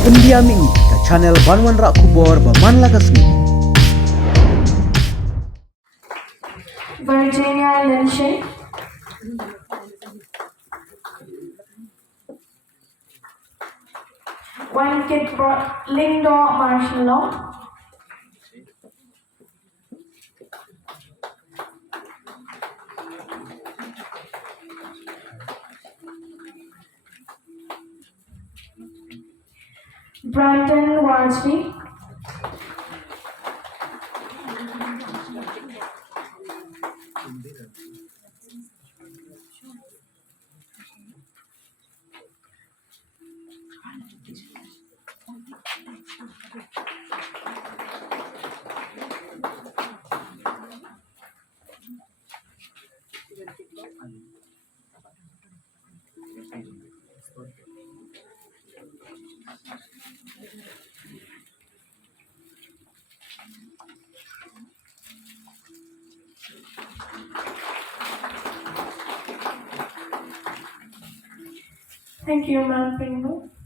Pendiaming ke channel Banwan Rak Kubor Baman Lagasmi. Virginia Lynching, Wankit Lingdor Martial Law, Brandon Wanri, Thank you, Ma'am Pyngrope.